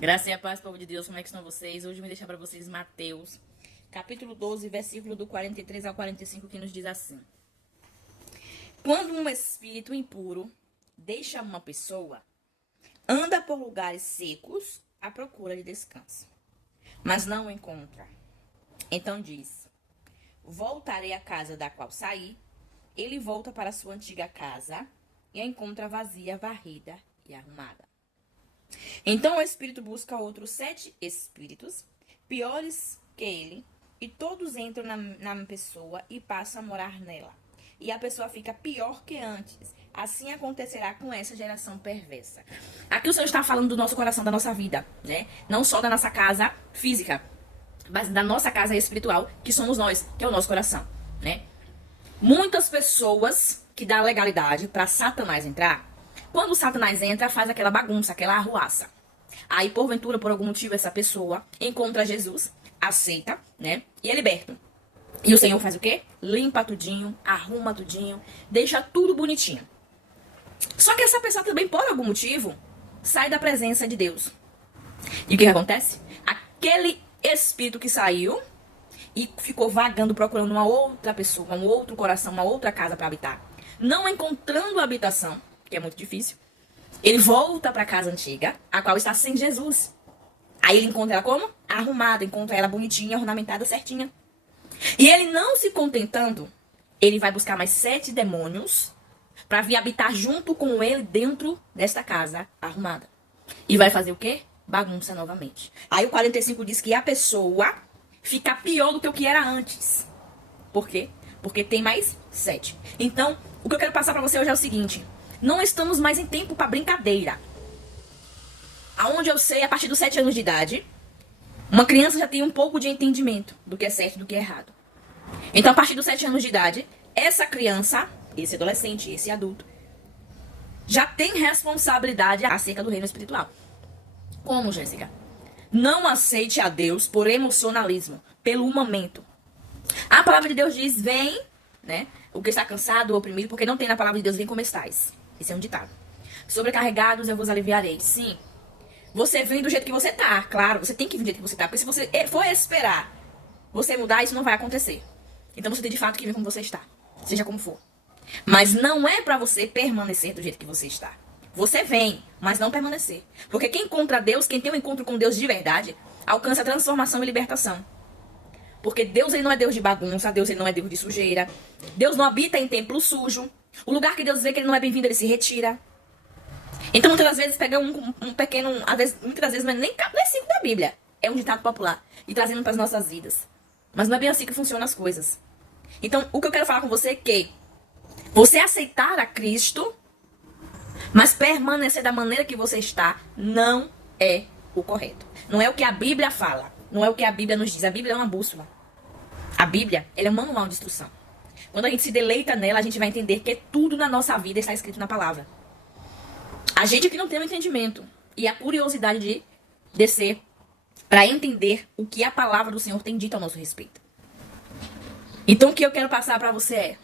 Graça e a paz, povo de Deus, como é que estão vocês? Hoje eu vou deixar para vocês Mateus, capítulo 12, versículo do 43 ao 45, que nos diz assim: Quando um espírito impuro deixa uma pessoa, anda por lugares secos à procura de descanso, mas não o encontra. Então diz: Voltarei à casa da qual saí. Ele volta para sua antiga casa e a encontra vazia, varrida e arrumada. Então o espírito busca outros 7 espíritos, piores que ele, e todos entram na pessoa e passam a morar nela. E a pessoa fica pior que antes. Assim acontecerá com essa geração perversa. Aqui o Senhor está falando do nosso coração, da nossa vida, né? Não só da nossa casa física, mas da nossa casa espiritual, que somos nós, que é o nosso coração, né? Muitas pessoas que dão legalidade para Satanás entrar, quando Satanás entra, faz aquela bagunça, aquela arruaça. Aí, porventura, por algum motivo, essa pessoa encontra Jesus, aceita, né? E é liberto. E o Senhor faz o quê? Limpa tudinho, arruma tudinho, deixa tudo bonitinho. Só que essa pessoa também, por algum motivo, sai da presença de Deus. E o que acontece? Aquele espírito que saiu e ficou vagando, procurando uma outra pessoa, um outro coração, uma outra casa para habitar, não encontrando a habitação, que é muito difícil, ele volta para a casa antiga, a qual está sem Jesus. Aí ele encontra ela como? Arrumada, encontra ela bonitinha, ornamentada, certinha. E ele não se contentando, ele vai buscar mais 7 demônios para vir habitar junto com ele dentro desta casa arrumada. E vai fazer o quê? Bagunça novamente. Aí o 45 diz que a pessoa fica pior do que o que era antes. Por quê? Porque tem mais 7. Então, o que eu quero passar para você hoje é o seguinte: não estamos mais em tempo para brincadeira. Aonde eu sei, a partir dos 7 anos de idade, uma criança já tem um pouco de entendimento do que é certo e do que é errado. Então, a partir dos 7 anos de idade, essa criança, esse adolescente, esse adulto, já tem responsabilidade acerca do reino espiritual. Como, Jéssica? Não aceite a Deus por emocionalismo, pelo momento. A palavra de Deus diz: vem, né? O que está cansado ou oprimido, porque não tem na palavra de Deus: vem como estais. Esse é um ditado. Sobrecarregados eu vos aliviarei. Sim. Você vem do jeito que você tá, claro, você tem que vir do jeito que você tá, porque se você for esperar você mudar, isso não vai acontecer. Então você tem de fato que vir como você está, seja como for. Mas não é pra você permanecer do jeito que você está. Você vem, mas não permanecer. Porque quem encontra Deus, quem tem um encontro com Deus de verdade, alcança transformação e libertação. Porque Deus, ele não é Deus de bagunça, Deus, ele não é Deus de sujeira. Deus não habita em templo sujo. O lugar que Deus vê que ele não é bem-vindo, ele se retira. Então, muitas das vezes, pega um pequeno, muitas das vezes não é nem versículo da Bíblia. É um ditado popular. E trazendo para as nossas vidas. Mas não é bem assim que funcionam as coisas. Então, o que eu quero falar com você é que você aceitar a Cristo, mas permanecer da maneira que você está, não é o correto. Não é o que a Bíblia fala. Não é o que a Bíblia nos diz. A Bíblia é uma bússola. A Bíblia, ela é um manual de instrução. Quando a gente se deleita nela, a gente vai entender que tudo na nossa vida está escrito na palavra. A gente que não tem o entendimento e a curiosidade de descer para entender o que a palavra do Senhor tem dito ao nosso respeito. Então o que eu quero passar para você é: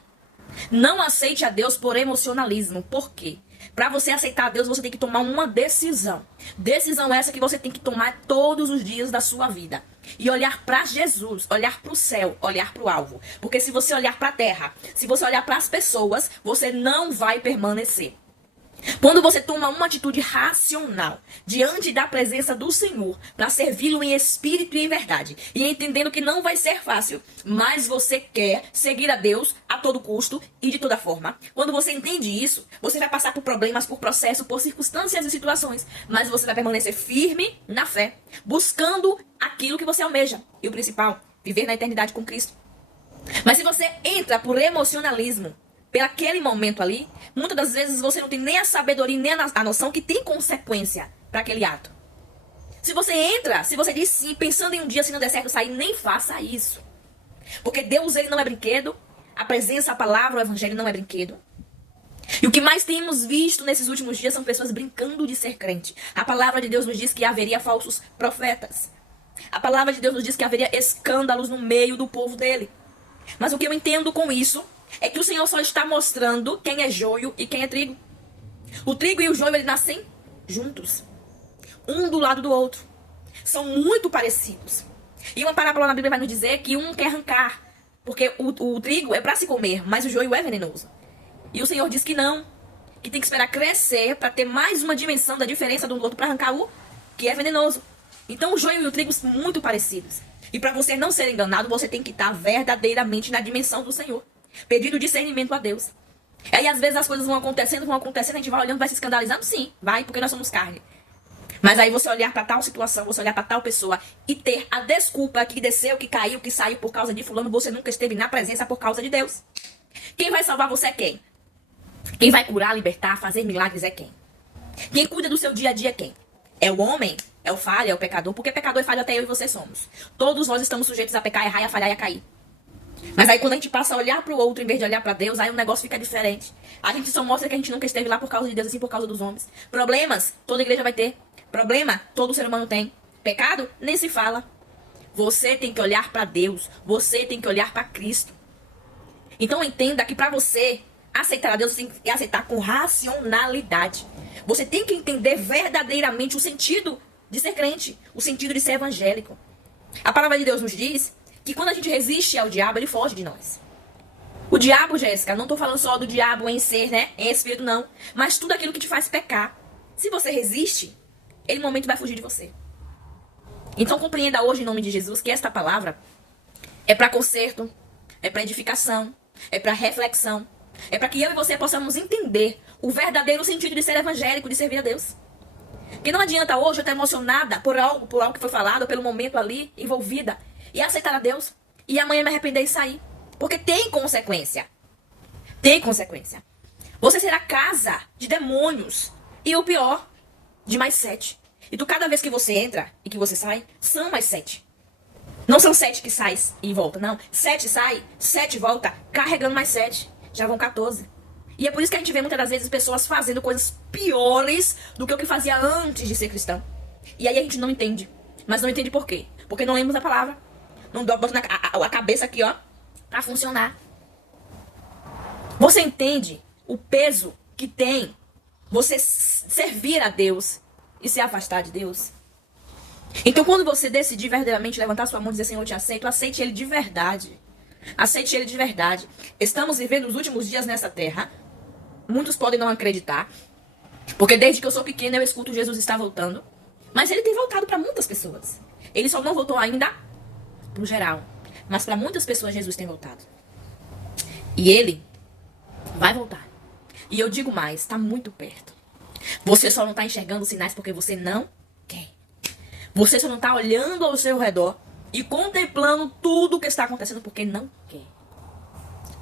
não aceite a Deus por emocionalismo. Por quê? Para você aceitar a Deus, você tem que tomar uma decisão. Decisão essa que você tem que tomar todos os dias da sua vida. E olhar para Jesus, olhar para o céu, olhar para o alvo. Porque se você olhar para a terra, se você olhar para as pessoas, você não vai permanecer. Quando você toma uma atitude racional diante da presença do Senhor para servi-lo em espírito e em verdade, e entendendo que não vai ser fácil, mas você quer seguir a Deus a todo custo e de toda forma, quando você entende isso, você vai passar por problemas, por processo, por circunstâncias e situações, mas você vai permanecer firme na fé, buscando aquilo que você almeja. E o principal, viver na eternidade com Cristo. Mas se você entra por emocionalismo, pelo aquele momento ali, muitas das vezes você não tem nem a sabedoria, nem a noção que tem consequência para aquele ato. Se você entra, se você diz sim, pensando em um dia, se não der certo sair, nem faça isso. Porque Deus, ele não é brinquedo. A presença, a palavra, o evangelho não é brinquedo. E o que mais temos visto nesses últimos dias são pessoas brincando de ser crente. A palavra de Deus nos diz que haveria falsos profetas. A palavra de Deus nos diz que haveria escândalos no meio do povo dele. Mas o que eu entendo com isso é que o Senhor só está mostrando quem é joio e quem é trigo. O trigo e o joio, eles nascem juntos. um do lado do outro. São muito parecidos. E uma parábola na Bíblia vai nos dizer que um quer arrancar, porque o trigo é para se comer, mas o joio é venenoso. E o Senhor diz que não, que tem que esperar crescer para ter mais uma dimensão da diferença do outro para arrancar o que é venenoso. Então o joio e o trigo são muito parecidos. E para você não ser enganado, você tem que estar verdadeiramente na dimensão do Senhor, pedindo discernimento a Deus. Aí às vezes as coisas vão acontecendo, a gente vai olhando, vai se escandalizando, sim, vai, porque nós somos carne. Mas aí você olhar para tal situação, você olhar para tal pessoa e ter a desculpa que desceu, que caiu, que saiu por causa de fulano, você nunca esteve na presença por causa de Deus. Quem vai salvar você é quem? Quem vai curar, libertar, fazer milagres é quem? Quem cuida do seu dia a dia é quem? É o homem? É o falho? É o pecador? Porque pecador e falho até eu e você somos. Todos nós estamos sujeitos a pecar, errar, a falhar e a cair. Mas aí quando a gente passa a olhar pro outro em vez de olhar pra Deus, aí o negócio fica diferente. A gente só mostra que a gente nunca esteve lá por causa de Deus, assim por causa dos homens. Problemas, toda igreja vai ter. Problema, todo ser humano tem. Pecado, nem se fala. Você tem que olhar pra Deus. Você tem que olhar pra Cristo. Então entenda que pra você aceitar a Deus, você tem que aceitar com racionalidade. Você tem que entender verdadeiramente o sentido de ser crente. O sentido de ser evangélico. A palavra de Deus nos diz que quando a gente resiste ao diabo, ele foge de nós. O diabo, Jéssica, não tô falando só do diabo em ser, né? Em espírito, não. Mas tudo aquilo que te faz pecar. Se você resiste, ele no momento vai fugir de você. Então compreenda hoje em nome de Jesus que esta palavra é para conserto, é para edificação, é para reflexão. É para que eu e você possamos entender o verdadeiro sentido de ser evangélico, de servir a Deus. Que não adianta hoje eu estar emocionada por algo que foi falado, pelo momento ali, envolvida, e aceitar a Deus, e amanhã me arrepender e sair. Porque tem consequência. Tem consequência. Você será casa de demônios. E o pior, de mais 7. Então cada vez que você entra e que você sai, são mais 7. Não são 7 que sai e volta, não. 7 sai, 7 volta, carregando mais 7. Já vão 14. E é por isso que a gente vê muitas das vezes pessoas fazendo coisas piores do que o que fazia antes de ser cristão. E aí a gente não entende. Mas não entende por quê? Porque não lemos a palavra. Não bota a cabeça aqui, ó, pra funcionar. Você entende o peso que tem você servir a Deus e se afastar de Deus? Então quando você decidir verdadeiramente levantar sua mão e dizer, Senhor, eu te aceito, aceite Ele de verdade. Aceite Ele de verdade. Estamos vivendo os últimos dias nessa terra. Muitos podem não acreditar, porque desde que eu sou pequena eu escuto Jesus está voltando. Mas Ele tem voltado para muitas pessoas. Ele só não voltou ainda pro geral. Mas para muitas pessoas Jesus tem voltado. E Ele vai voltar. E eu digo mais, está muito perto. Você só não está enxergando os sinais porque você não quer. Você só não está olhando ao seu redor e contemplando tudo o que está acontecendo porque não quer.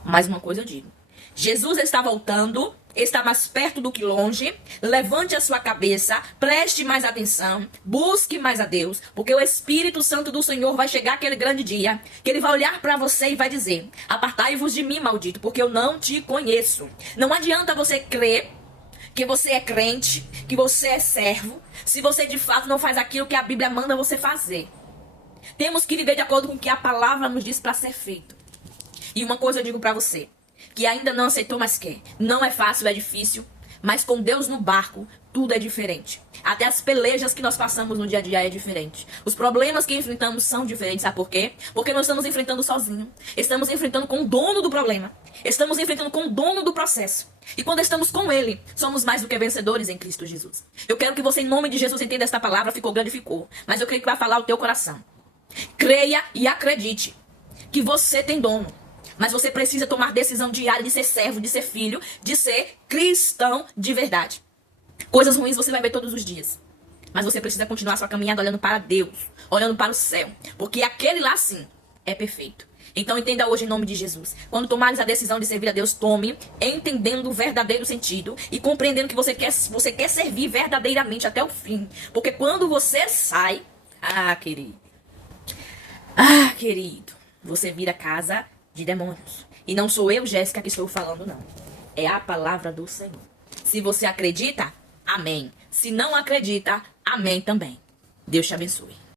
Mais uma coisa eu digo. Jesus está voltando, está mais perto do que longe. Levante a sua cabeça, preste mais atenção, busque mais a Deus, porque o Espírito Santo do Senhor vai chegar aquele grande dia, que Ele vai olhar para você e vai dizer, apartai-vos de mim, maldito, porque eu não te conheço. Não adianta você crer que você é crente, que você é servo, se você de fato não faz aquilo que a Bíblia manda você fazer. Temos que viver de acordo com o que a palavra nos diz para ser feito. E uma coisa eu digo para você, que ainda não aceitou, mas quer. Não é fácil, é difícil, mas com Deus no barco, tudo é diferente. Até as pelejas que nós passamos no dia a dia é diferente. Os problemas que enfrentamos são diferentes, sabe por quê? Porque não estamos enfrentando sozinhos. Estamos enfrentando com o dono do problema. Estamos enfrentando com o dono do processo. E quando estamos com Ele, somos mais do que vencedores em Cristo Jesus. Eu quero que você, em nome de Jesus, entenda esta palavra. Ficou grande, ficou. Mas eu creio que vai falar o teu coração. Creia e acredite que você tem dono. Mas você precisa tomar decisão diária de ser servo, de ser filho, de ser cristão de verdade. Coisas ruins você vai ver todos os dias. Mas você precisa continuar sua caminhada olhando para Deus, olhando para o céu. Porque aquele lá sim é perfeito. Então entenda hoje em nome de Jesus. Quando tomares a decisão de servir a Deus, tome entendendo o verdadeiro sentido e compreendendo que você quer servir verdadeiramente até o fim. Porque quando você sai, querido, você vira casa de demônios. E não sou eu, Jéssica, que estou falando, não. É a palavra do Senhor. Se você acredita, amém. Se não acredita, amém também. Deus te abençoe.